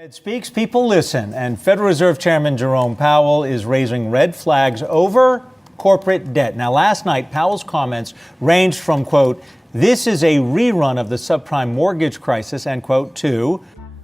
Fed speaks, people listen, and Federal Reserve Chairman Jerome Powell is raising red flags over corporate debt. Now, last night, Powell's comments ranged from, quote, "This is a rerun of the subprime mortgage crisis," end quote, to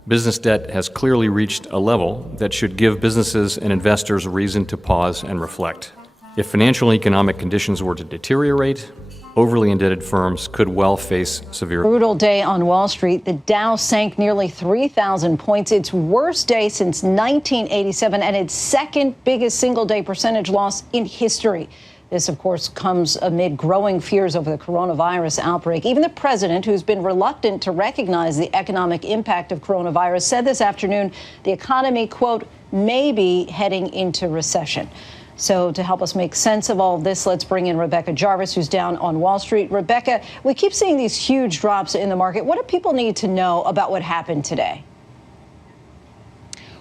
business debt has clearly reached a level that should give businesses and investors a reason to pause and reflect. If financial and economic conditions were to deteriorate, overly indebted firms could well face severe. Brutal day on Wall Street. The Dow sank nearly 3,000 points, its worst day since 1987 and its second biggest single-day percentage loss in history. This, of course, comes amid growing fears over the coronavirus outbreak. Even the president, who's been reluctant to recognize the economic impact of coronavirus, said this afternoon the economy, quote, may be heading into recession. So to help us make sense of all of this, let's bring in Rebecca Jarvis, who's down on Wall Street. Rebecca, we keep seeing these huge drops in the market. What do people need to know about what happened today?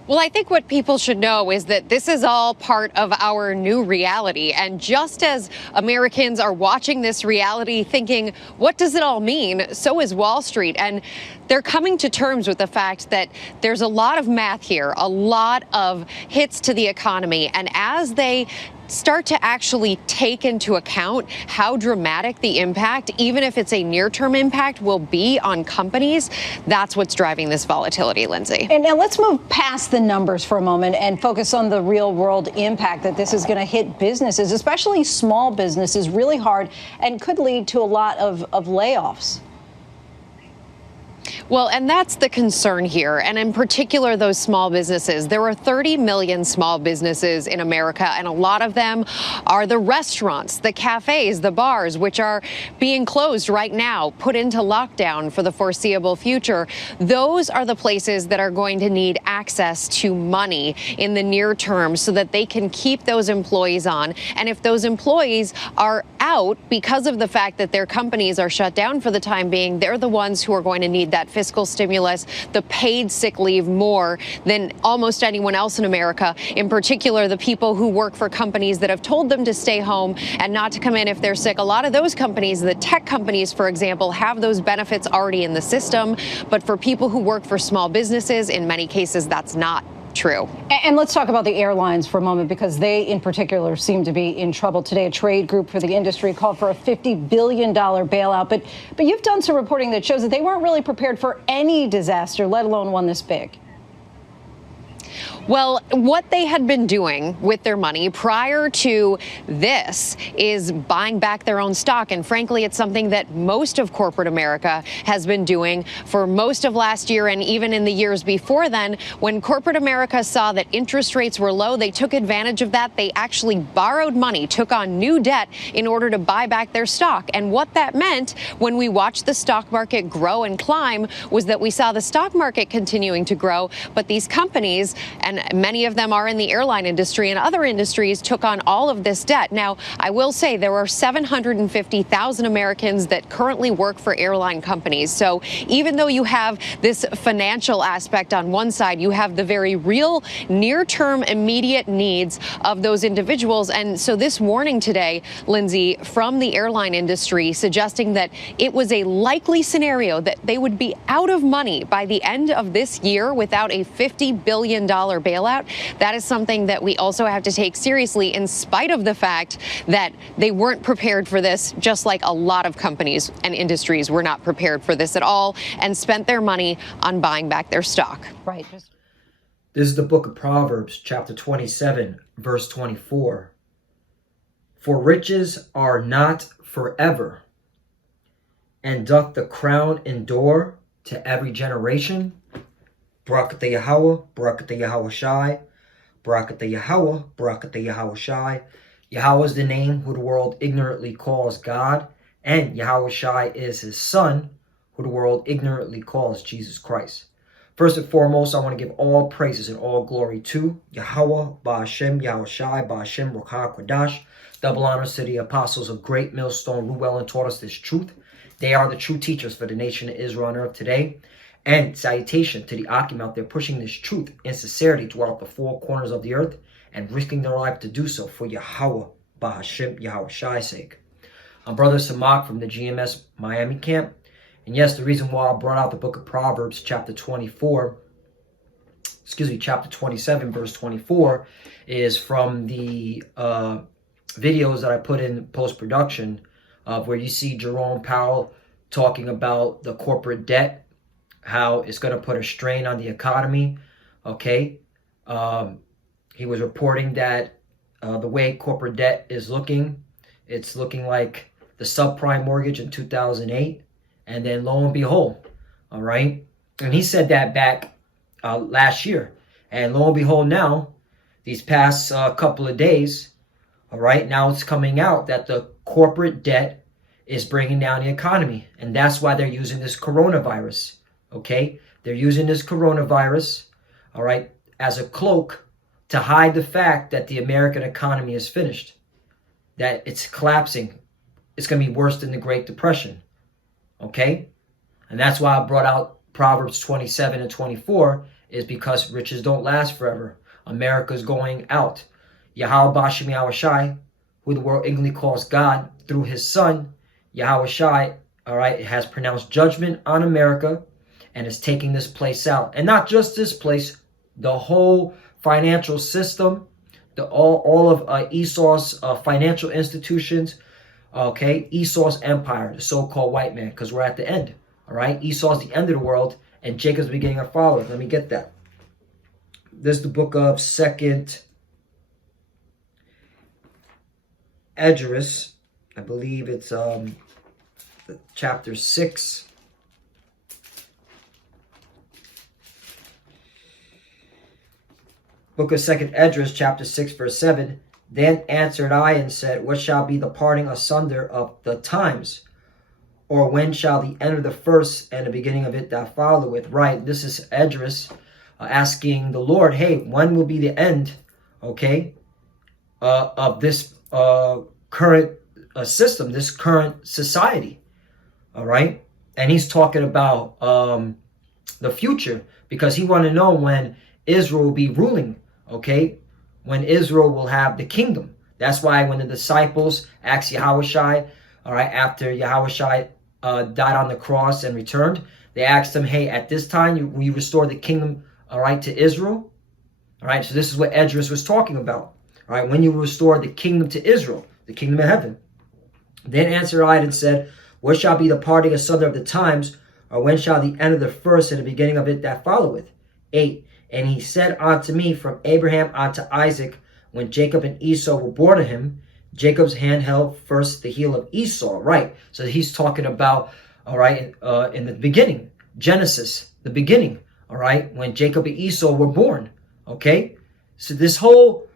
Well, I think what people should know is that this is all part of our new reality. And just as Americans are watching this reality thinking, what does it all mean? So is Wall Street. And they're coming to terms with the fact that there's a lot of math here, a lot of hits to the economy. And as they start to actually take into account how dramatic the impact, even if it's a near-term impact, will be on companies, that's what's driving this volatility, Lindsay. And now let's move past the numbers for a moment and focus on the real-world impact that this is going to hit businesses, especially small businesses, really hard and could lead to a lot of layoffs. Well, and that's the concern here, and in particular, those small businesses. There are 30 million small businesses in America, and a lot of them are the restaurants, the cafes, the bars, which are being closed right now, put into lockdown for the foreseeable future. Those are the places that are going to need access to money in the near term so that they can keep those employees on. And if those employees are out because of the fact that their companies are shut down for the time being, they're the ones who are going to need that fiscal stimulus, the paid sick leave more than almost anyone else in America, in particular the people who work for companies that have told them to stay home and not to come in if they're sick. A lot of those companies, the tech companies, for example, have those benefits already in the system. But for people who work for small businesses, in many cases, that's not true. And let's talk about the airlines for a moment, because they in particular seem to be in trouble today. A trade group for the industry called for a $50 billion bailout. But you've done some reporting that shows that they weren't really prepared for any disaster, let alone one this big. Well, what they had been doing with their money prior to this is buying back their own stock. And frankly, it's something that most of corporate America has been doing for most of last year and even in the years before then. When corporate America saw that interest rates were low, they took advantage of that. They actually borrowed money, took on new debt in order to buy back their stock. And what that meant when we watched the stock market grow and climb was that we saw the stock market continuing to grow, but these companies, and many of them are in the airline industry and other industries, took on all of this debt. Now, I will say there are 750,000 Americans that currently work for airline companies. So even though you have this financial aspect on one side, you have the very real near-term immediate needs of those individuals. And so this warning today, Lindsay, from the airline industry suggesting that it was a likely scenario that they would be out of money by the end of this year without a $50 billion bailout. That is something that we also have to take seriously, in spite of the fact that they weren't prepared for this, just like a lot of companies and industries were not prepared for this at all and spent their money on buying back their stock. Right. This is the book of Proverbs, chapter 27, verse 24. For riches are not forever, and doth the crown endure to every generation? Barakatah Yahweh, Barakatah Yahweh Shai, Barakatah Yahweh, Barakatah Yahweh Shai. Yahweh is the name who the world ignorantly calls God, and Yahweh Shai is his son, who the world ignorantly calls Jesus Christ. First and foremost, I want to give all praises and all glory to Yahweh, Ba'ashem, Yahweh Shai, Ba'ashem, Ruach HaKodesh. Double honors to the apostles of Great Millstone, who well and taught us this truth. They are the true teachers for the nation of Israel on earth today. And salutation to the Akim out there pushing this truth in sincerity throughout the four corners of the earth and risking their life to do so for Yahweh, Ba'ashem, Yahweh Shai's sake. I'm Brother Samak from the GMS Miami camp. And yes, the reason why I brought out the book of Proverbs, chapter 24, chapter 27, verse 24, is from the videos that I put in post-production, where you see Jerome Powell talking about the corporate debt, how it's going to put a strain on the economy. Okay, he was reporting that the way corporate debt is looking, it's looking like the subprime mortgage in 2008, and then lo and behold, all right, and he said that back last year, and lo and behold, now these past couple of days, all right, now it's coming out that the corporate debt is bringing down the economy, and that's why they're using this coronavirus. Okay, they're using this coronavirus, all right, as a cloak to hide the fact that the American economy is finished, that it's collapsing. It's going to be worse than the Great Depression. Okay, and that's why I brought out Proverbs 27 and 24, is because riches don't last forever. America's going out. Yahweh Bashem Yahushai, who the world ignorantly calls God, through his son, Yahushai, all right, has pronounced judgment on America and is taking this place out. And not just this place, the whole financial system, all of Esau's financial institutions, okay, Esau's empire, the so-called white man, because we're at the end, all right? Esau's the end of the world, and Jacob's the beginning of following. Let me get that. This is the book of 2nd Esdras. I believe it's chapter 6. Book of 2nd Esdras, chapter 6, verse 7. Then answered I and said, what shall be the parting asunder of the times? Or when shall the end of the first and the beginning of it that followeth? Right, this is Esdras asking the Lord, hey, when will be the end, okay, of this current system, this current society, all right? And he's talking about the future, because he wanted to know when Israel will be ruling, okay, when Israel will have the kingdom. That's why when the disciples asked Yahushai, all right, after Yahushai died on the cross and returned, they asked him, hey, at this time, will you restore the kingdom, all right, to Israel? All right, so this is what Esdras was talking about. All right, when you restore the kingdom to Israel, the kingdom of heaven. Then answered I and said, what shall be the parting asunder of the times, or when shall the end of the first and the beginning of it that followeth? 8. And he said unto me, from Abraham unto Isaac, when Jacob and Esau were born of him, Jacob's hand held first the heel of Esau. Right, so he's talking about, all right, in the beginning, Genesis, the beginning, all right, when Jacob and Esau were born. Okay, so this whole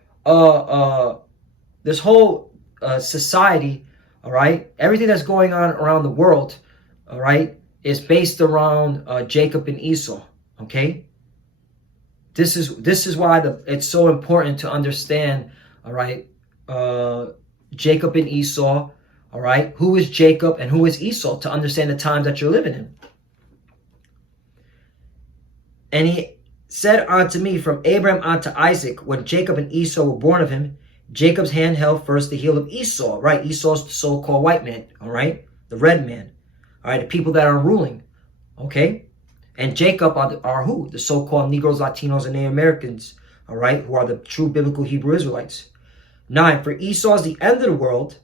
society, all right, everything that's going on around the world, all right, is based around Jacob and Esau. Okay, this is why it's so important to understand, all right, Jacob and Esau, all right, who is Jacob and who is Esau, to understand the times that you're living in. And he said unto me, from Abraham unto Isaac, when Jacob and Esau were born of him, Jacob's hand held first the heel of Esau. Right, Esau's the so-called white man, all right, the red man, all right, the people that are ruling, okay? And Jacob are who? The so-called Negroes, Latinos, and Native Americans, all right, who are the true biblical Hebrew Israelites. 9, for Esau is the end of the world,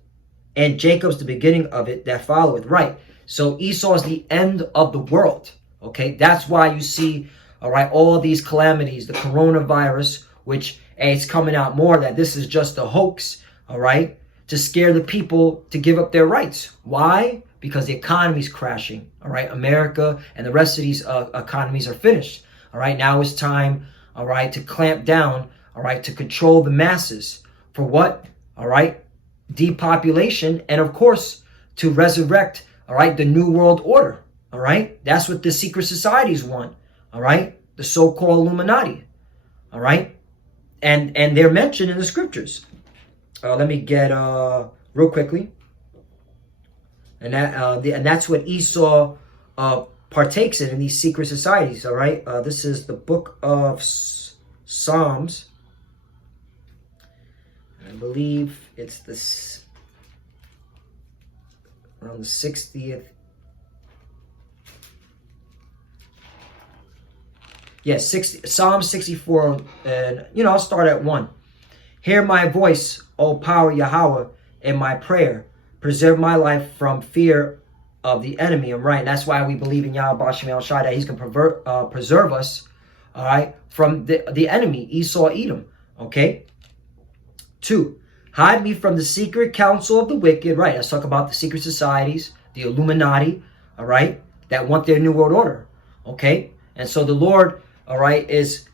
and Jacob's the beginning of it that followeth. Right, so Esau is the end of the world, okay? That's why you see, all right, all these calamities, the coronavirus, which it's coming out more that this is just a hoax, all right, to scare the people to give up their rights. Why? Because the economy's crashing, all right? America and the rest of these economies are finished, all right? Now it's time, all right, to clamp down, all right, to control the masses. For what? All right, depopulation, and of course, to resurrect, all right, the New World Order, all right? That's what the secret societies want, all right? The so-called Illuminati, all right? And they're mentioned in the scriptures. Let me get real quickly. And that's what Esau partakes in these secret societies, all right? This is the book of Psalms. I believe it's this around the 60th. Yeah, Psalm 64, and I'll start at 1. Hear my voice, O power Yahweh, in my prayer. Preserve my life from fear of the enemy. I'm right. That's why we believe in Yahweh Bashim El Shai, that he's going to preserve us, all right, from the enemy, Esau, Edom. Okay. 2. Hide me from the secret counsel of the wicked. Right. Let's talk about the secret societies, the Illuminati, all right, that want their New World Order. Okay. And so the Lord, all right, is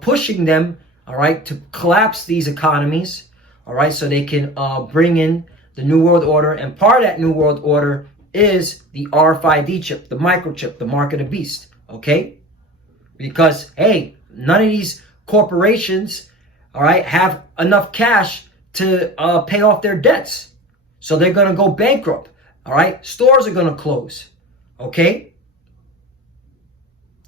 pushing them, all right, to collapse these economies, all right, so they can bring in the New World Order. And part of that New World Order is the RFID chip, the microchip, the mark of the beast, okay? Because, hey, none of these corporations, all right, have enough cash to pay off their debts. So they're going to go bankrupt, all right? Stores are going to close, okay?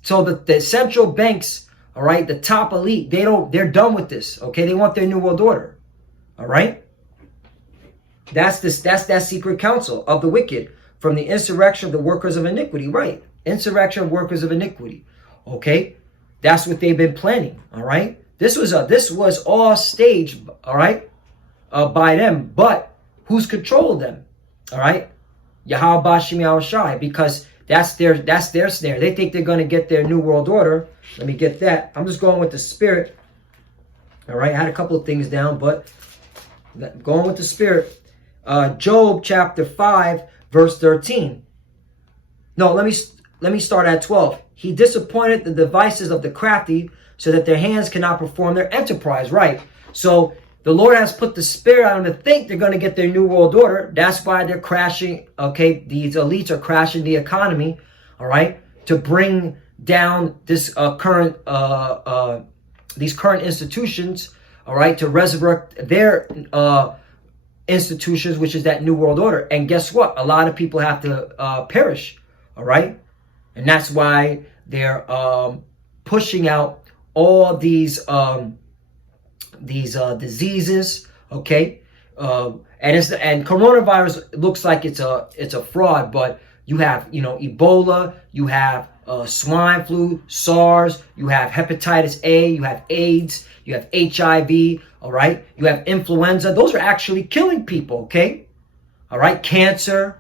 So the central banks, all right, the top elite, they're done with this, okay? They want their New World Order, all right? That's that secret counsel of the wicked, from the insurrection of the workers of iniquity, right? Insurrection of workers of iniquity, okay? That's what they've been planning, all right? This was all staged, all right, by them, but who's controlled them, all right? Yahweh Bashim Yahushai, because that's their snare. They think they're going to get their New World Order. Let me get that. I'm just going with the spirit. All right, I had a couple of things down, but going with the spirit. Job chapter 5, verse 13. No, let me start at 12. He disappointed the devices of the crafty, so that their hands cannot perform their enterprise. Right. So the Lord has put the spirit on them to think they're going to get their New World Order. That's why they're crashing. Okay, these elites are crashing the economy. All right, to bring down this these current institutions. All right, to resurrect their institutions, which is that New World Order. And guess what? A lot of people have to perish. All right, and that's why they're pushing out all these diseases, okay, and coronavirus looks like it's a fraud, but you have Ebola, you have swine flu, SARS, you have hepatitis A, you have AIDS, you have HIV, all right, you have influenza. Those are actually killing people, okay, all right, cancer,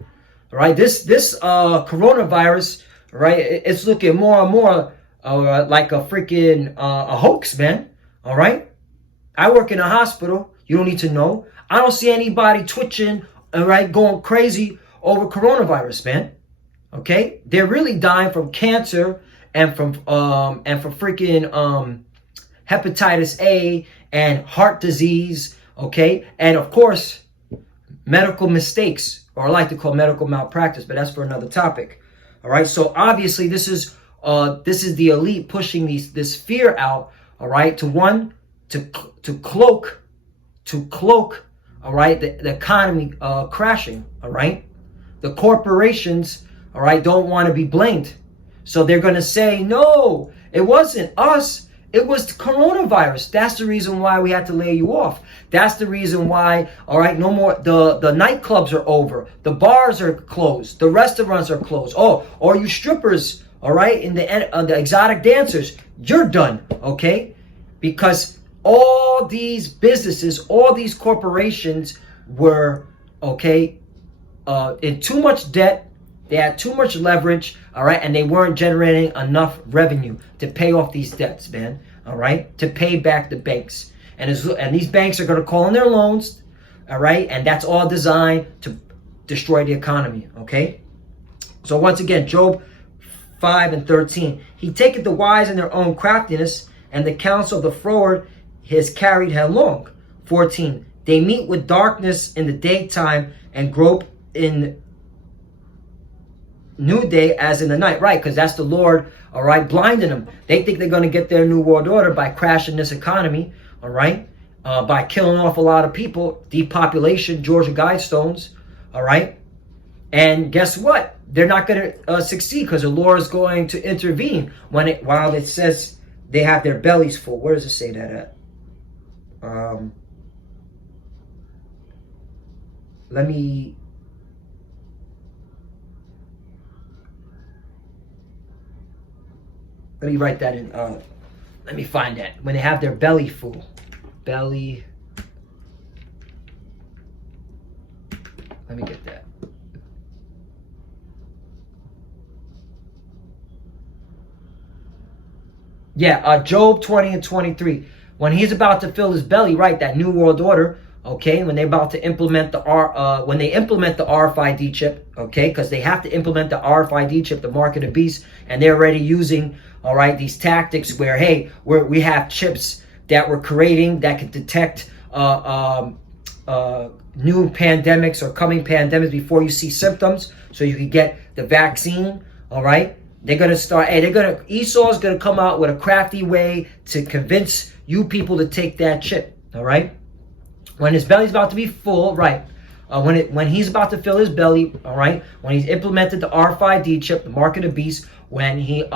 all right. This coronavirus, right, it's looking more and more like a freaking a hoax, man. All right. I work in a hospital. You don't need to know. I don't see anybody twitching, all right, going crazy over coronavirus, man. Okay, they're really dying from cancer and from freaking hepatitis A and heart disease. Okay, and of course, medical mistakes, or I like to call medical malpractice, but that's for another topic. All right, so obviously this is the elite pushing this fear out. All right, to cloak, all right, the economy crashing, all right? The corporations, all right, don't want to be blamed. So they're going to say, no, it wasn't us. It was the coronavirus. That's the reason why we had to lay you off. That's the reason why, all right, no more, the nightclubs are over. The bars are closed. The restaurants are closed. Oh, or you strippers, all right, and the exotic dancers, you're done, okay? Because all these businesses, all these corporations were, okay, in too much debt. They had too much leverage, all right, and they weren't generating enough revenue to pay off these debts, man, all right, to pay back the banks. And these banks are going to call in their loans, all right, and that's all designed to destroy the economy, okay? So once again, Job 5 and 13, he taketh the wise in their own craftiness, and the counsel of the froward is carried headlong. 14, they meet with darkness in the daytime and grope in noonday as in the night. Right, because that's the Lord, all right, blinding them. They think they're going to get their New World Order by crashing this economy, all right, by killing off a lot of people, depopulation, Georgia Guidestones, all right. And guess what? They're not going to succeed, because the Lord is going to intervene while it says they have their bellies full. Where does it say that at? Let me... Let me write that in. Let me find that. When they have their belly full. Belly. Let me get that. Yeah, Job 20 and 23. When he's about to fill his belly, right, that New World Order, okay, when they're about to implement the RFID chip, okay, because they have to implement the RFID chip, the mark of the beast, and they're already using, all right, these tactics where, hey, we have chips that we're creating that can detect new pandemics or coming pandemics before you see symptoms, so you can get the vaccine, all right? They're going to start, Esau's going to come out with a crafty way to convince you people to take that chip, all right? When his belly's about to be full, right? When he's about to fill his belly, all right? When he's implemented the RFID chip, the mark of the beast, when he's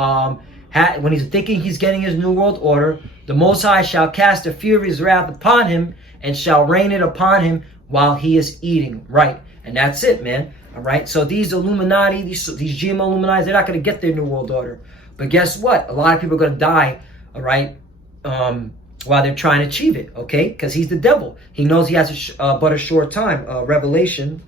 thinking he's getting his New World Order, the Most High shall cast the fury of his wrath upon him and shall rain it upon him while he is eating, right? And that's it, man. All right, so these Illuminati, these GM Illuminati, they're not going to get their New World Order. But guess what? A lot of people are going to die, all right, while they're trying to achieve it, okay? Because he's the devil. He knows he has but a short time. Revelation.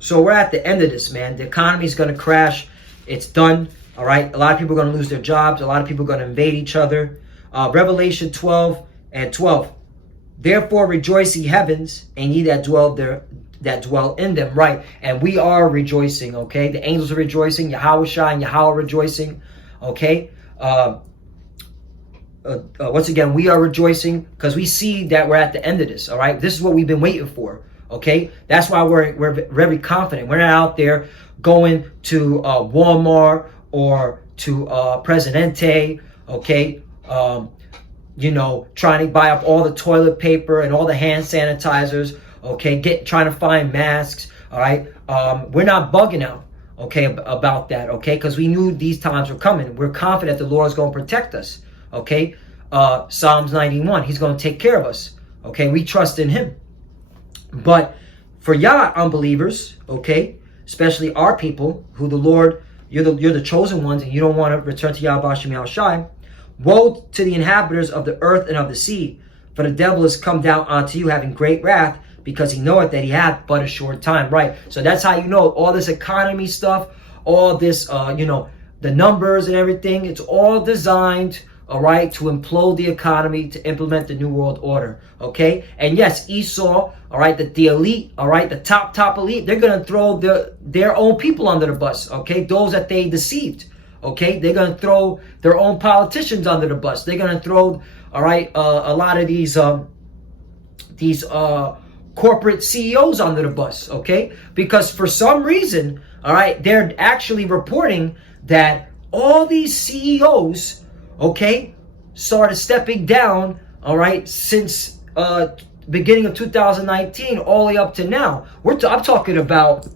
So we're at the end of this, man. The economy is going to crash. It's done, all right? A lot of people are going to lose their jobs. A lot of people are going to invade each other. Revelation 12 and 12. Therefore rejoice, ye heavens, and ye that dwell in them, right? And we are rejoicing, okay? The angels are rejoicing, Yahweh and Yahweh rejoicing, okay? Once again, we are rejoicing because we see that we're at the end of this, all right? This is what we've been waiting for, okay? That's why we're very confident. We're not out there going to Walmart or to Presidente, okay? You know, trying to buy up all the toilet paper and all the hand sanitizers, okay, trying to find masks, all right? We're not bugging out, okay, about that, okay, because we knew these times were coming. We're confident the Lord is going to protect us, okay? Psalms 91, he's going to take care of us, okay? We trust in him. But for y'all unbelievers, okay, especially our people, who the Lord, you're the chosen ones, and you don't want to return to Yahweh Shem Yahushai, woe to the inhabitants of the earth and of the sea, for the devil is come down unto you having great wrath, because he knoweth that he hath but a short time, right? So that's how you know all this economy stuff, all this, you know, the numbers and everything, it's all designed, all right, to implode the economy, to implement the New World Order, okay? And yes, Esau, all right, the elite, all right, the top elite, they're going to throw their own people under the bus, okay? Those that they deceived. Okay, they're going to throw their own politicians under the bus. They're going to throw, all right, a lot of these corporate CEOs under the bus. Okay, because for some reason, all right, they're actually reporting that all these CEOs, okay, started stepping down, all right, since beginning of 2019 all the way up to now. I'm talking about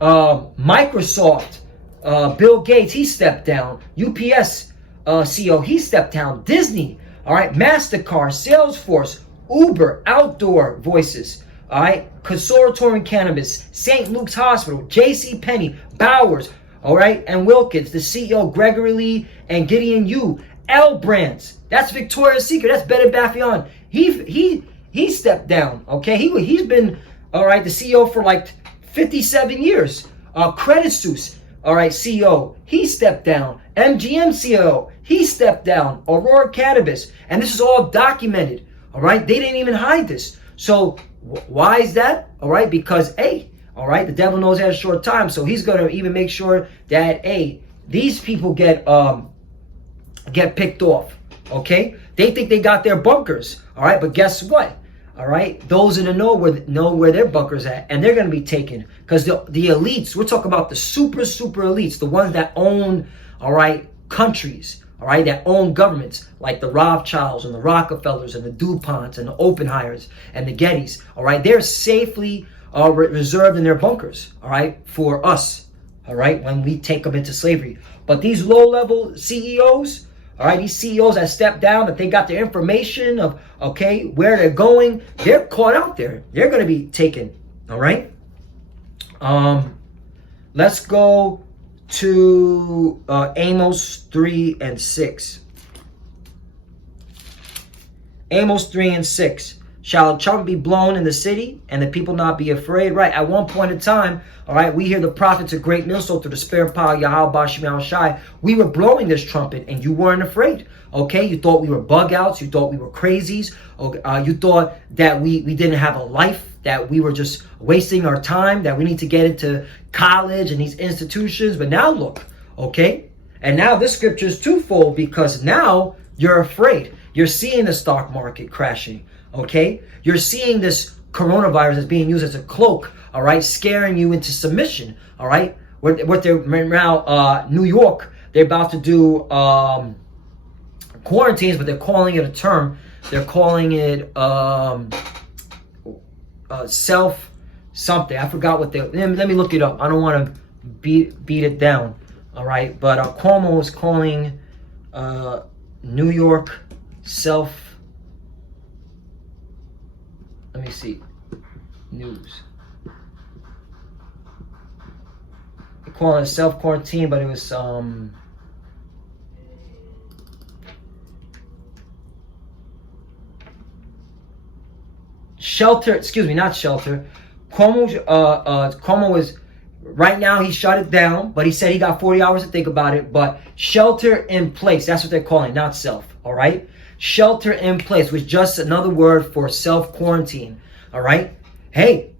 Microsoft. Bill Gates, he stepped down. UPS CEO, he stepped down. Disney, all right, MasterCard, Salesforce, Uber, Outdoor Voices, all right, Consortium Cannabis, St. Luke's Hospital, JCPenney, Bowers, all right, and Wilkins, the CEO, Gregory Lee, and Gideon Yu, L Brands, that's Victoria's Secret, that's Bed Bath & Beyond. He stepped down, okay? He's been, all right, the CEO for like 57 years. Credit Suisse, all right, CEO, he stepped down. MGM CEO, he stepped down. Aurora Cannabis, and this is all documented, all right? They didn't even hide this. So why is that? All right, because, hey, all right, the devil knows at a short time, so he's going to even make sure that, hey, these people get picked off, okay? They think they got their bunkers, all right, but guess what? All right, those in the know where their bunkers at, and they're going to be taken because the elites, we're talking about the super elites, the ones that own, all right, countries, all right, that own governments, like the Rothschilds and the Rockefellers and the DuPonts and the Oppenheimers and the Gettys, all right, they're safely reserved in their bunkers, all right, for us, all right, when we take them into slavery. But these low-level CEOs, all right, these CEOs that step down, that they got their information of, okay, where they're going, they're caught out there. They're going to be taken, all right? Let's go to Amos 3 and 6. Amos 3 and 6. Shall a trumpet be blown in the city, and the people not be afraid? Right, at one point in time, all right, we hear the prophets of Great Millstone through the spirit of power, Yahweh Bashim Al Shai. We were blowing this trumpet, and you weren't afraid. Okay, you thought we were bug outs, you thought we were crazies, you thought that we didn't have a life, that we were just wasting our time, that we need to get into college and these institutions. But now look, okay, and now this scripture is twofold, because now you're afraid. You're seeing the stock market crashing. Okay, you're seeing this coronavirus as being used as a cloak, all right, scaring you into submission, all right. What they're now, New York, they're about to do quarantines, but they're calling it a term. They're calling it self something. I forgot what they. Let me look it up. I don't want to beat it down, all right. But Cuomo is calling New York self. Let me see. News. They call it self-quarantine, but it was shelter, excuse me, not shelter. Cuomo is right now, he shut it down, but he said he got 40 hours to think about it. But shelter in place, that's what they're calling, not self, all right? Shelter in place, which is just another word for self-quarantine, all right? Hey,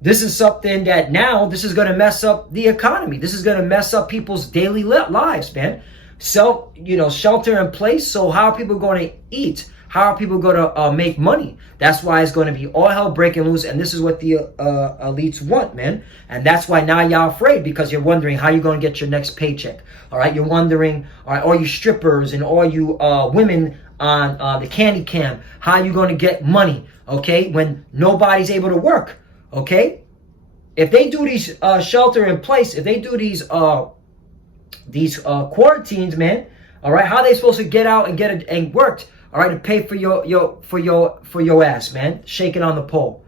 this is something that now, this is going to mess up the economy. This is going to mess up people's daily lives, man. Shelter in place, so how are people going to eat? How are people going to make money? That's why it's going to be all hell breaking loose, and this is what the elites want, man. And that's why now y'all afraid, because you're wondering how you're going to get your next paycheck. All right, you're wondering, all right, all you strippers and all you women on the candy cam, how you going to get money, okay, when nobody's able to work, okay? If they do these shelter in place, if they do these quarantines, man, all right, how are they supposed to get out and get it and worked? All right, to pay for your ass, man, shaking on the pole.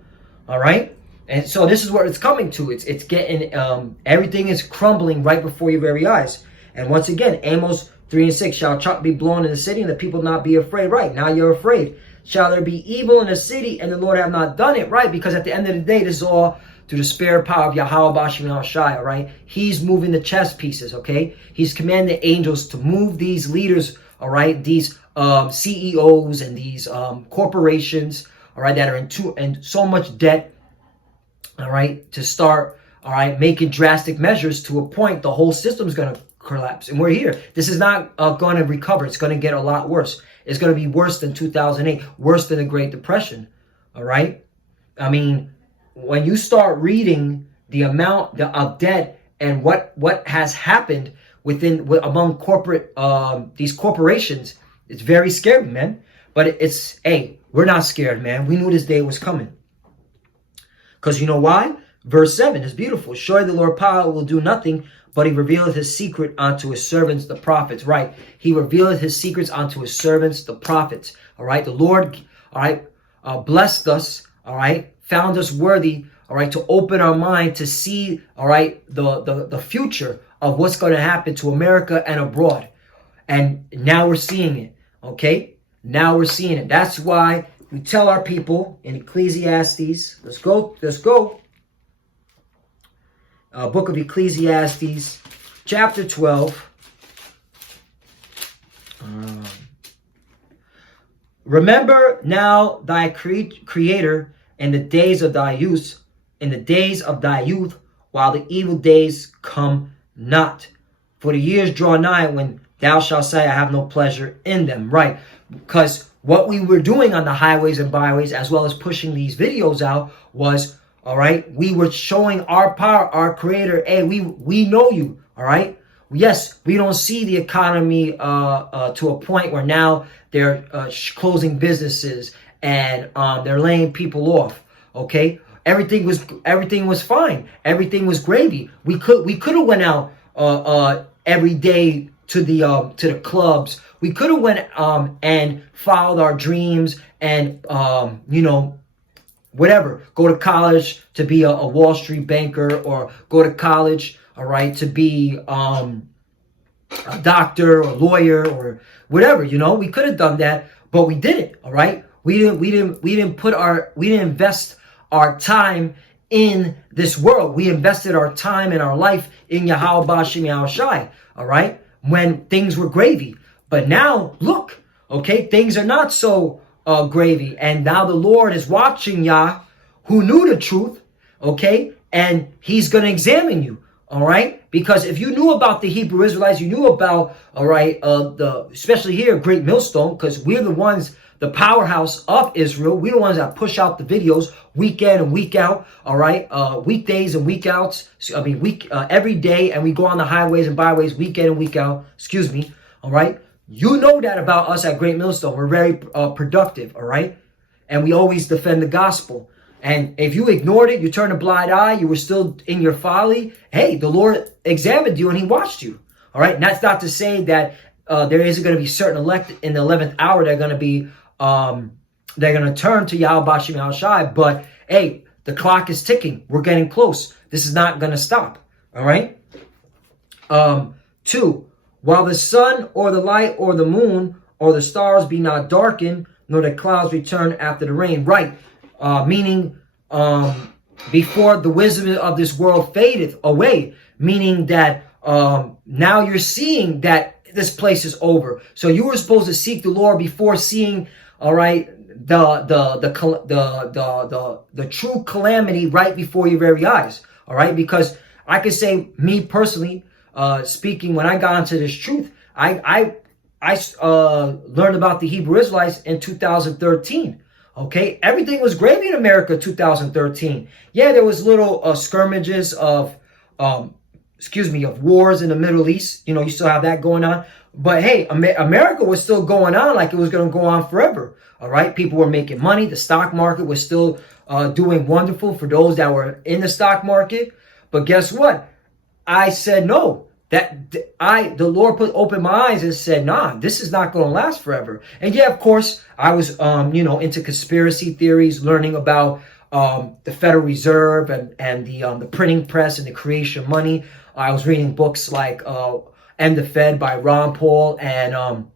All right, and so this is where it's coming to. It's getting everything is crumbling right before your very eyes. And once again, Amos 3 and 6, shall trumpet be blown in the city, and the people not be afraid? Right, now you're afraid. Shall there be evil in the city, and the Lord have not done it? Right, because at the end of the day, this is all through the spirit power of Yahweh Bashim Al Shai. All right, He's moving the chess pieces. Okay, He's commanding the angels to move these leaders. All right, these CEOs and these corporations, all right, that are in so much debt, all right, to start, all right, making drastic measures to a point the whole system's going to collapse. And we're here. This is not going to recover. It's going to get a lot worse. It's going to be worse than 2008, worse than the Great Depression, all right? I mean, when you start reading the amount of debt and what has happened among corporate these corporations, it's very scary, man. But hey, we're not scared, man. We knew this day was coming. Because you know why? Verse 7 is beautiful. Surely the Lord power will do nothing, but He revealeth His secret unto His servants, the prophets. Right. He revealeth His secrets unto His servants, the prophets. All right. The Lord, all right, blessed us, all right, found us worthy, all right, to open our mind to see, all right, the future of what's going to happen to America and abroad. And now we're seeing it, okay? Now we're seeing it. That's why we tell our people in Ecclesiastes, let's go. Book of Ecclesiastes, chapter 12. Remember now thy Creator in the days of thy youth, while the evil days come not. For the years draw nigh when thou shalt say, I have no pleasure in them. Right. Because what we were doing on the highways and byways, as well as pushing these videos out, was, all right, we were showing our power, our Creator. Hey, we know you. All right. Yes, we don't see the economy to a point where now they're closing businesses and they're laying people off. Okay. Everything was fine. Everything was gravy. We could have went out every day to the clubs. We could have went and followed our dreams and whatever. Go to college to be a Wall Street banker, or go to college, all right, to be a doctor or lawyer or whatever, you know. We could have done that, but we didn't, all right? We didn't invest our time in this world. We invested our time and our life in Yahweh Bashim Yahushai, all right, when things were gravy. But now, look, okay, things are not so gravy. And now the Lord is watching Yah, who knew the truth, okay, and he's going to examine you, all right? Because if you knew about the Hebrew Israelites, you knew about, all right, especially here, Great Millstone, because we're the ones, the powerhouse of Israel. We're the ones that push out the videos week in and week out, all right? Weekdays and week outs, every day, and we go on the highways and byways week in and week out, excuse me, all right? You know that about us at Great Millstone. We're very productive, all right? And we always defend the gospel. And if you ignored it, you turned a blind eye, you were still in your folly, hey, the Lord examined you and he watched you, all right? And that's not to say that there isn't going to be certain elect in the 11th hour that are going to be, they're going to turn to Yahweh Bashim Yahushai. But hey, the clock is ticking. We're getting close. This is not going to stop, all right? 2, while the sun or the light or the moon or the stars be not darkened, nor the clouds return after the rain. Right. Meaning before the wisdom of this world fadeth away, meaning that now you're seeing that this place is over. So you were supposed to seek the Lord before seeing, all right, the true calamity right before your very eyes, all right? Because I could say, me personally, speaking, when I got into this truth, I learned about the Hebrew Israelites in 2013. Okay, everything was gravy in America 2013. Yeah, there was little skirmishes of, of wars in the Middle East. You know, you still have that going on. But hey, America was still going on like it was going to go on forever. All right, people were making money. The stock market was still doing wonderful for those that were in the stock market. But guess what? I said no. The Lord opened my eyes and said, nah, this is not going to last forever. And yeah, of course, I was, into conspiracy theories, learning about the Federal Reserve and the printing press and the creation of money. I was reading books like End the Fed by Ron Paul and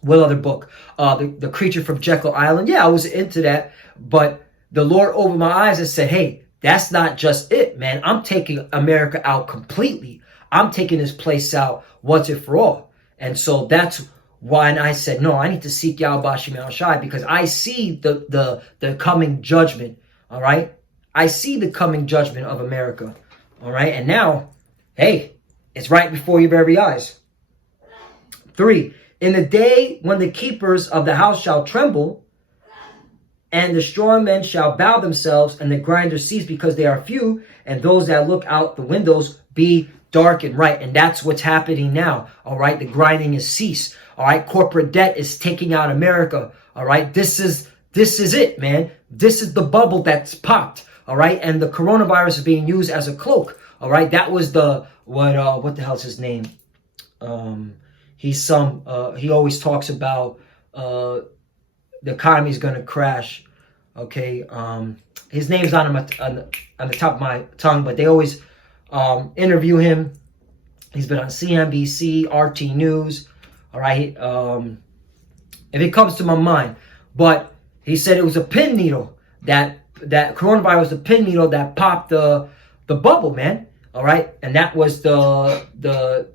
what other book? The Creature from Jekyll Island. Yeah, I was into that. But the Lord opened my eyes and said, hey, that's not just it, man. I'm taking America out completely. I'm taking this place out once and for all. And so that's why I said, no, I need to seek Yahweh Bashim Yahushai, because I see the coming judgment, all right? I see the coming judgment of America, all right? And now, hey, it's right before your very eyes. 3, in the day when the keepers of the house shall tremble, and the strong men shall bow themselves, and the grinders cease because they are few, and those that look out the windows be darkened. Right, and that's what's happening now. All right, the grinding is ceased. All right, corporate debt is taking out America. All right, this is it, man. This is the bubble that's popped. All right, and the coronavirus is being used as a cloak. All right, that was what the hell's his name? He always talks about the economy is going to crash. Okay, his name's on the top of my tongue, but they always interview him. He's been on CNBC, RT News. All right, if it comes to my mind, but he said it was a pin needle that coronavirus was a pin needle that popped the bubble, man. All right, and that was the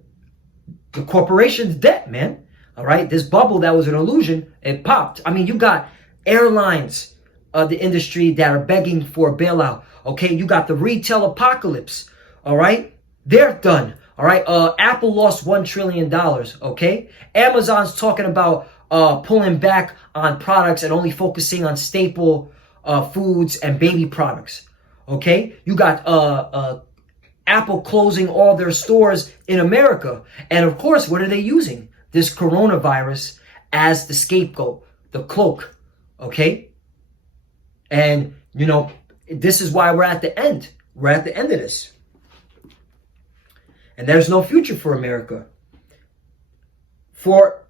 corporation's debt, man. All right, this bubble that was an illusion, it popped. I mean, you got airlines, the industry that are begging for a bailout. Okay, you got the retail apocalypse. All right, they're done. All right, Apple lost $1 trillion. Okay, Amazon's talking about pulling back on products and only focusing on staple foods and baby products. Okay, you got Apple closing all their stores in America, and of course, what are they using? This coronavirus as the scapegoat, the cloak. Okay, and this is why we're at the end. We're at the end of this. And there's no future for America.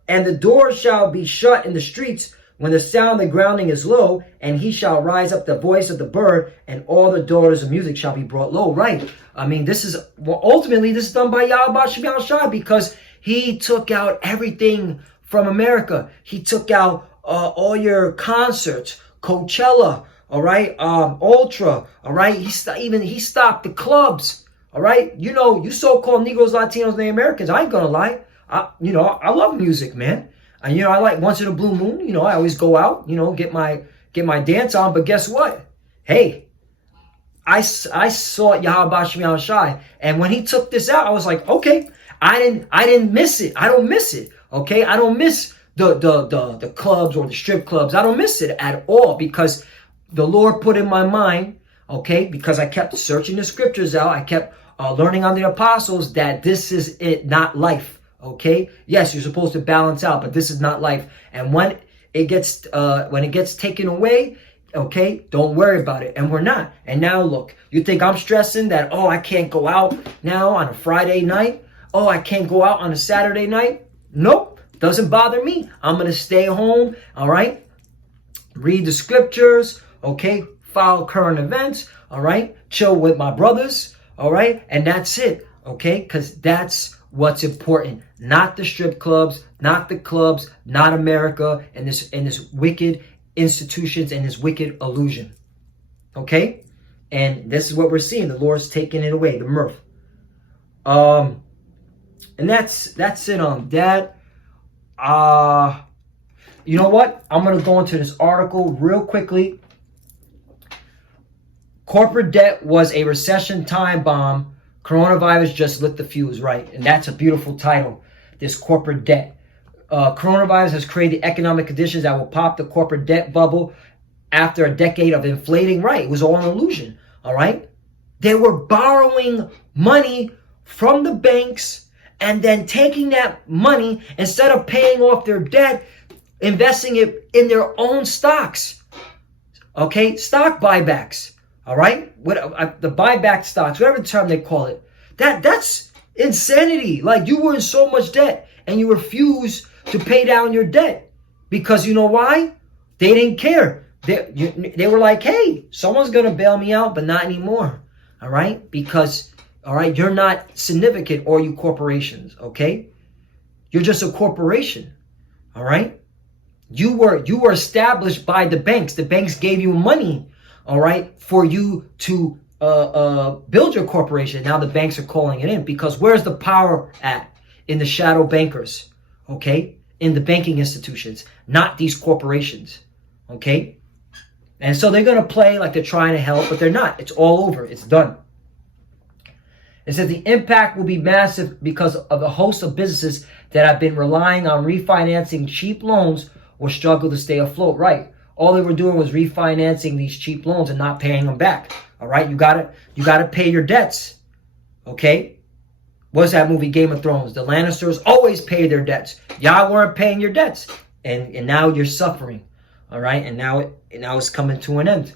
And the doors shall be shut in the streets when the sound of the grounding is low, and he shall rise up the voice of the bird, and all the daughters of music shall be brought low. Right. I mean, this is, well, ultimately, this is done by Yahweh Shem Shai, because he took out everything from America. He took out all your concerts, Coachella, all right, Ultra, all right. He stopped the clubs, all right. You know, you so-called Negroes, Latinos, and Americans, I ain't gonna lie. I love music, man. And, I like once in a blue moon, I always go out, get my dance on. But guess what? Hey, I saw Yahweh Shem Shai, and when he took this out, I was like, okay, I didn't miss it. I don't miss it. Okay, I don't miss the clubs or the strip clubs. I don't miss it at all, because the Lord put in my mind, okay, because I kept searching the scriptures out. I kept learning on the apostles that this is it, not life. Okay, yes, you're supposed to balance out, but this is not life. And when it gets taken away, okay, don't worry about it. And we're not. And now look, you think I'm stressing that, oh, I can't go out now on a Friday night? Oh, I can't go out on a Saturday night? Nope, doesn't bother me. I'm going to stay home, all right? Read the scriptures, okay? Follow current events, all right? Chill with my brothers, all right? And that's it, okay? Because that's what's important. Not the strip clubs, not the clubs, not America, and this wicked institutions and this wicked illusion. Okay? And this is what we're seeing. The Lord's taking it away, the mirth. And that's it on that. You know what? I'm going to go into this article real quickly. Corporate debt was a recession time bomb. Coronavirus just lit the fuse, right? And that's a beautiful title, this corporate debt. Coronavirus has created economic conditions that will pop the corporate debt bubble after a decade of inflating. Right, it was all an illusion, all right? They were borrowing money from the banks and then taking that money, instead of paying off their debt, investing it in their own stocks, okay? Stock buybacks. All right, the buyback stocks, whatever the term they call it, that's insanity. Like, you were in so much debt and you refuse to pay down your debt, because you know why? They didn't care. They were like, hey, someone's gonna bail me out, but not anymore. All right, because you're not significant, or you corporations. Okay, you're just a corporation. All right, you were established by the banks. The banks gave you money, all right, for you to build your corporation. Now the banks are calling it in, because where's the power at? In the shadow bankers, okay? In the banking institutions, not these corporations, okay? And so they're going to play like they're trying to help, but they're not. It's all over. It's done. It says the impact will be massive because of a host of businesses that have been relying on refinancing cheap loans or struggle to stay afloat, right? All they were doing was refinancing these cheap loans and not paying them back. All right, you gotta pay your debts. Okay, what's that movie, Game of Thrones? The Lannisters always pay their debts. Y'all weren't paying your debts, and now you're suffering. All right, and now it's coming to an end.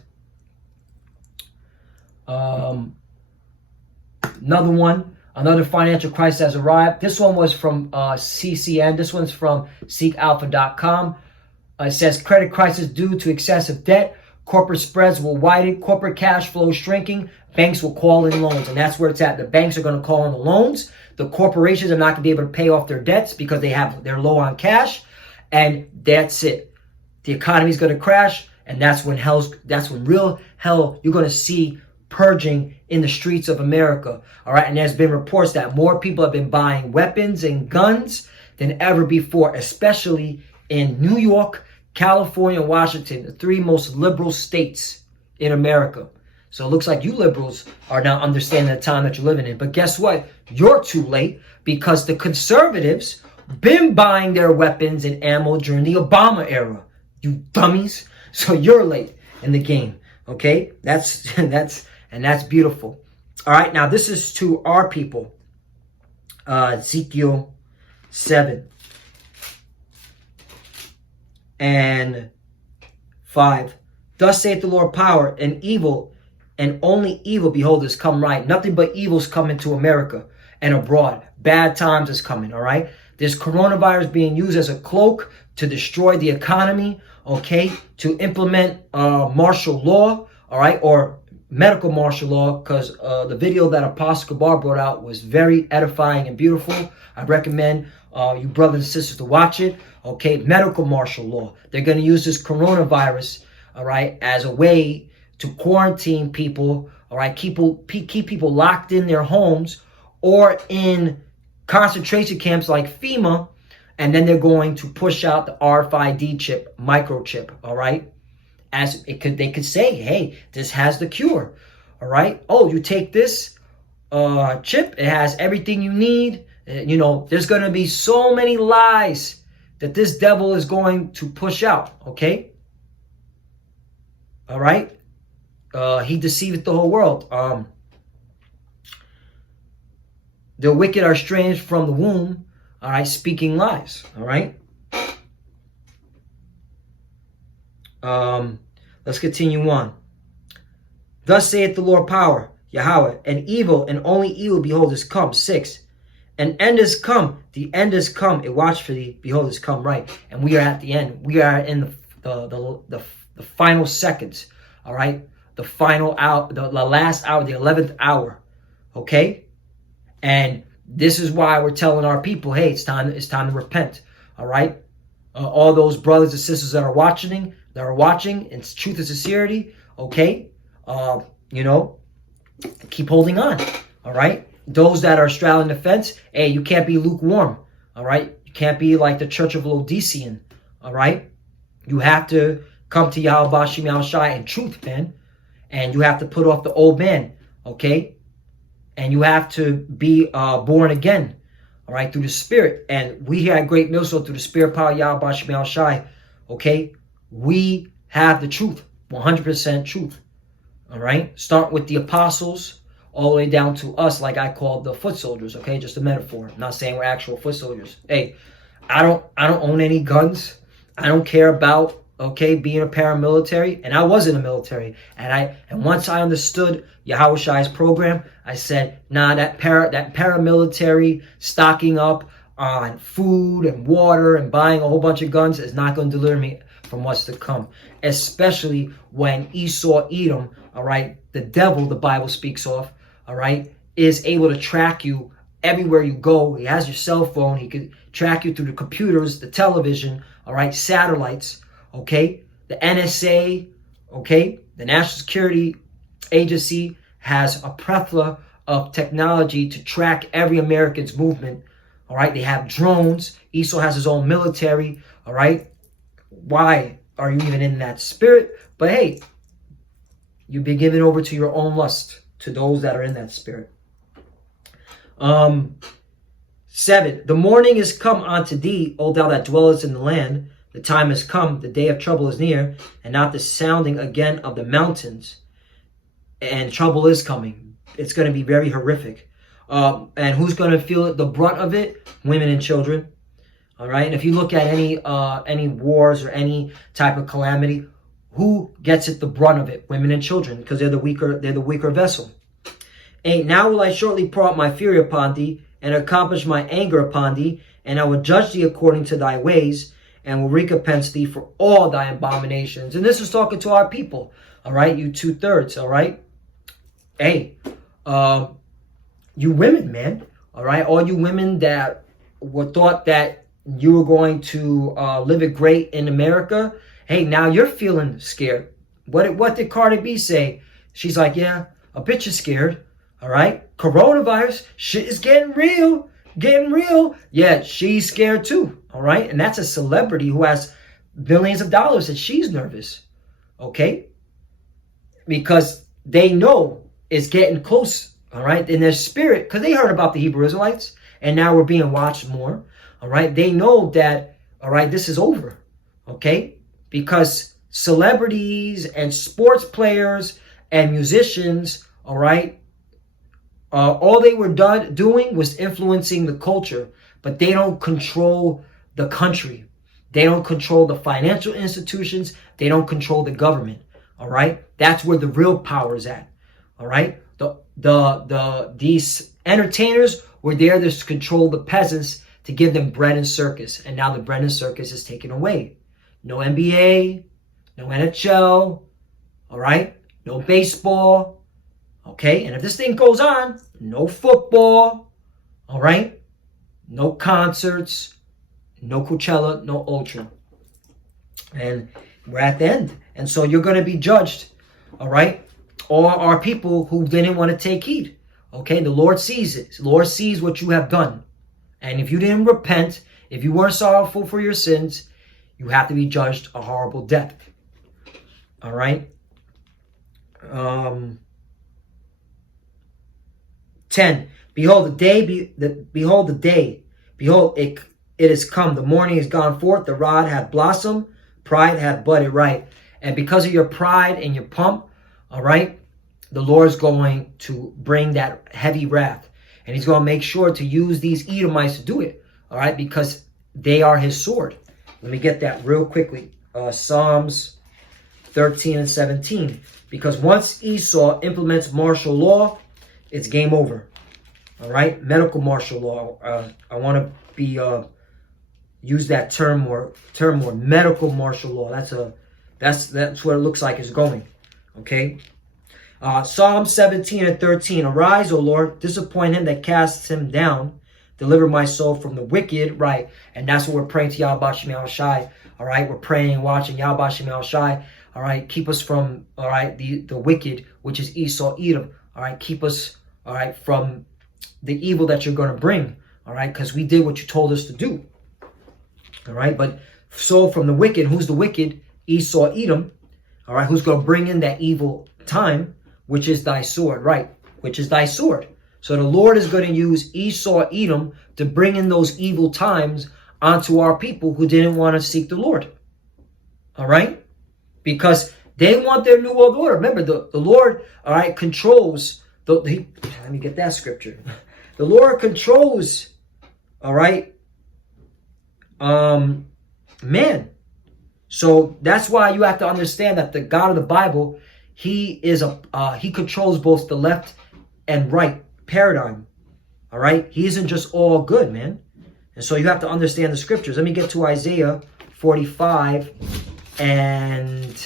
Another financial crisis has arrived. This one was from CCN. This one's from SeekAlpha.com. It says credit crisis due to excessive debt. Corporate spreads will widen. Corporate cash flow shrinking. Banks will call in loans. And that's where it's at. The banks are going to call in the loans. The corporations are not going to be able to pay off their debts because they're low on cash. And that's it. The economy is going to crash. And that's when real hell, you're going to see purging in the streets of America. All right. And there's been reports that more people have been buying weapons and guns than ever before, especially in New York, California, and Washington, the three most liberal states in America. So it looks like you liberals are now understanding the time that you're living in. But guess what? You're too late, because the conservatives been buying their weapons and ammo during the Obama era. You dummies. So you're late in the game. Okay? That's beautiful. All right, now this is to our people. Ezekiel 7 and 5. Thus saith the Lord, power and evil, and only evil, behold, has come right. Nothing but evil's coming to America and abroad. Bad times is coming, all right? This coronavirus being used as a cloak to destroy the economy, okay, to implement martial law, all right, or medical martial law, because the video that Apostle Kabar brought out was very edifying and beautiful. I recommend you brothers and sisters to watch it, okay. Medical martial law. They're going to use this coronavirus, all right, as a way to quarantine people, all right, keep people locked in their homes or in concentration camps like FEMA, and then they're going to push out the RFID chip, microchip, all right? As they could say, hey, this has the cure, all right? Oh, you take this chip, it has everything you need. You know, there's going to be so many lies that this devil is going to push out, okay? All right? He deceiveth the whole world. The wicked are estranged from the womb, all right, speaking lies, all right? Let's continue on. Thus saith the Lord power, Yahweh, and evil, and only evil, behold, is come. 6. An end is come. The end is come. It watch for thee. Behold, is come. Right. And we are at the end. We are in the final seconds. All right. The final hour, the last hour, the 11th hour. Okay. And this is why we're telling our people, hey, it's time to repent. All right. All those brothers and sisters that are watching in truth and sincerity. Okay. You know, keep holding on. All right. Those that are straddling the fence, hey, you can't be lukewarm, all right? You can't be like the Church of Laodicean, all right? You have to come to Yahweh Bashim Yahushai in truth, man. And you have to put off the old man, okay? And you have to be born again, all right, through the Spirit. And we here at Great Millstone, through the Spirit power of Yahweh Bashim Yahushai, okay? We have the truth, 100% truth, all right? Start with the apostles, all the way down to us, like I call the foot soldiers, okay? Just a metaphor. I'm not saying we're actual foot soldiers. Hey, I don't own any guns. I don't care about, okay, being a paramilitary. And I was in the military. And once I understood Yahushai's program, I said, nah, that paramilitary stocking up on food and water and buying a whole bunch of guns is not going to deliver me from what's to come. Especially when Esau, Edom, all right, the devil the Bible speaks of, all right, is able to track you everywhere you go. He has your cell phone. He could track you through the computers, the television, all right, satellites, okay? The NSA, okay? The National Security Agency has a plethora of technology to track every American's movement, all right? They have drones. Esau has his own military, all right? Why are you even in that spirit? But hey, you've been given over to your own lust, to those that are in that spirit. 7. The morning is come unto thee, O thou that dwellest in the land. The time is come, the day of trouble is near, and not the sounding again of the mountains. And trouble is coming. It's going to be very horrific. And who's going to feel the brunt of it? Women and children. All right. And if you look at any wars or any type of calamity, who gets it the brunt of it? Women and children, because they're the weaker vessel. 8. Now will I shortly pour out my fury upon thee, and accomplish my anger upon thee, and I will judge thee according to thy ways, and will recompense thee for all thy abominations. And this is talking to our people. All right, you 2/3. All right. Hey, you women, man. All right, all you women that were thought that you were going to live it great in America. Hey, now you're feeling scared. What did Cardi B say? She's like, yeah, a bitch is scared. All right. Coronavirus, shit is getting real. Yeah, she's scared too. All right. And that's a celebrity who has billions of dollars and she's nervous. Okay. Because they know it's getting close. All right. In their spirit, because they heard about the Hebrew Israelites and now we're being watched more. All right. They know that, all right, this is over. Okay. Because celebrities and sports players and musicians, all right, all they were doing was influencing the culture, but they don't control the country. They don't control the financial institutions. They don't control the government. All right, that's where the real power is at. All right, these entertainers were there to control the peasants to give them bread and circus. And now the bread and circus is taken away. No NBA, no NHL, all right? No baseball, okay? And if this thing goes on, no football, all right? No concerts, no Coachella, no Ultra. And we're at the end. And so you're going to be judged, all right? All are people who didn't want to take heed, okay? The Lord sees it. The Lord sees what you have done. And if you didn't repent, if you weren't sorrowful for your sins, you have to be judged a horrible death. All right? 10. Behold, it is come. The morning is gone forth. The rod hath blossomed. Pride hath budded right. And because of your pride and your pump, all right, the Lord is going to bring that heavy wrath. And he's going to make sure to use these Edomites to do it. All right, because they are his sword. Let me get that real quickly. Psalms 13 and 17. Because once Esau implements martial law, it's game over. All right, medical martial law. I want to be use that term more. Medical martial law. That's where it looks like it's going. Okay. Psalm 17 and 13. Arise, O Lord, disappoint him that casts him down. Deliver my soul from the wicked. Right. And that's what we're praying to Yahweh Shem Shai. All right. We're praying and watching Yahweh Shem Shai. All right. Keep us from, all right, the wicked, which is Esau, Edom. All right. Keep us, all right, from the evil that you're going to bring. All right. Because we did what you told us to do. All right. But so from the wicked, who's the wicked? Esau, Edom. All right. Who's going to bring in that evil time, which is thy sword. Right. Which is thy sword. So the Lord is going to use Esau, Edom to bring in those evil times onto our people who didn't want to seek the Lord. All right? Because they want their new world order. Remember, the Lord, all right, controls. Let me get that scripture. The Lord controls, all right, man. So that's why you have to understand that the God of the Bible, he controls both the left and right paradigm. All right, he isn't just all good, man. And so you have to understand the scriptures. Let me get to Isaiah 45 and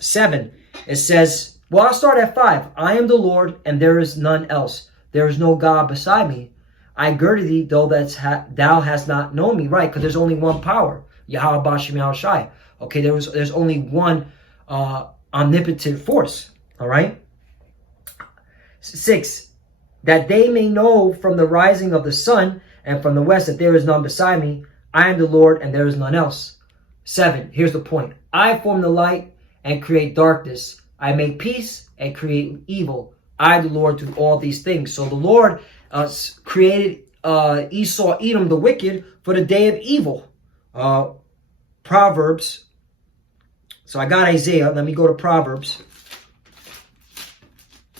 7. It says, well, I'll start at 5. I am the Lord, and there is none else. There is no God beside me. I girded thee, though thou hast not known me. Right, because there's only one power, Yahweh Bashem Shai. Okay, there's only one omnipotent force. All right. 6, that they may know from the rising of the sun and from the west that there is none beside me. I am the Lord, and there is none else. 7, here's the point. I form the light and create darkness. I make peace and create evil. I, the Lord, do all these things. So the Lord created Esau, Edom, the wicked, for the day of evil. Proverbs. So I got Isaiah. Let me go to Proverbs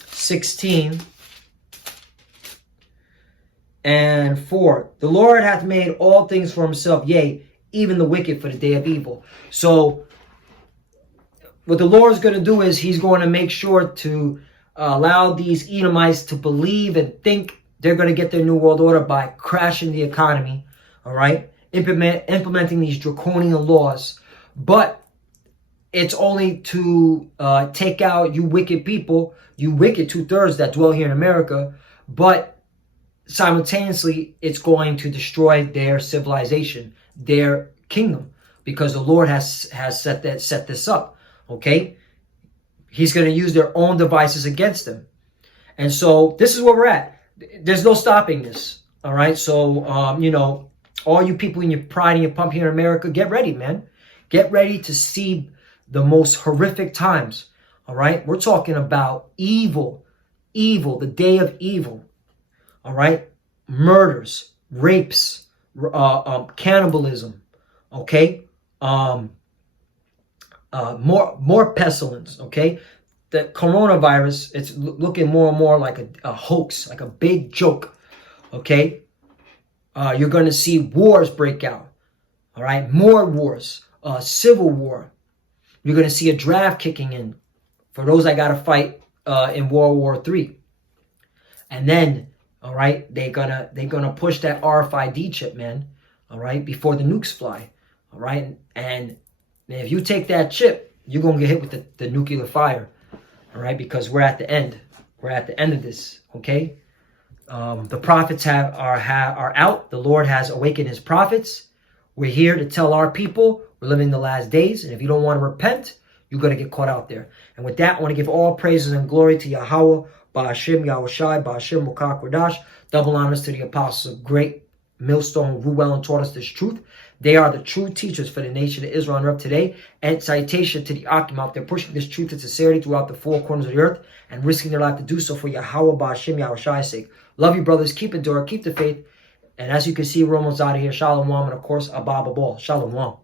16 and 4. The Lord hath made all things for himself, yea, even the wicked for the day of evil. So what the Lord is going to do is he's going to make sure to allow these Edomites to believe and think they're going to get their new world order by crashing the economy, all right, implementing these draconian laws. But it's only to take out you wicked people, you wicked 2/3 that dwell here in America, but simultaneously it's going to destroy their civilization, their kingdom, because the Lord has set this up. Okay, he's going to use their own devices against them, and so this is where we're at. There's no stopping this. All right, so all you people in your pride and your pump here in America, get ready, man. Get ready to see the most horrific times. All right, we're talking about evil, the day of evil. All right, murders, rapes, cannibalism. Okay, more pestilence. Okay, the coronavirus, it's looking more and more like a hoax, like a big joke. Okay, you're going to see wars break out. All right, more wars, civil war. You're going to see a draft kicking in for those that got to fight in World War III. And then All right, they're gonna push that RFID chip, man. All right, before the nukes fly. All right, and if you take that chip, you're gonna get hit with the nuclear fire. All right, because we're at the end. We're at the end of this. Okay, the prophets are out. The Lord has awakened His prophets. We're here to tell our people we're living in the last days, and if you don't want to repent, you're gonna get caught out there. And with that, I want to give all praises and glory to Yahweh, Ba'ashim Yahushai, Ba'ashim Mukak Radash. Double honors to the apostles of great millstone who well and taught us this truth. They are the true teachers for the nation of Israel and Earth today. And citation to the Akim out there pushing this truth and sincerity throughout the four corners of the earth and risking their life to do so for Yahweh, Ba'ashim Yahushai's sake. Love you, brothers. Keep it door. Keep the faith. And as you can see, we're almost out of here. Shalom, and of course, Abba Babal. Shalom.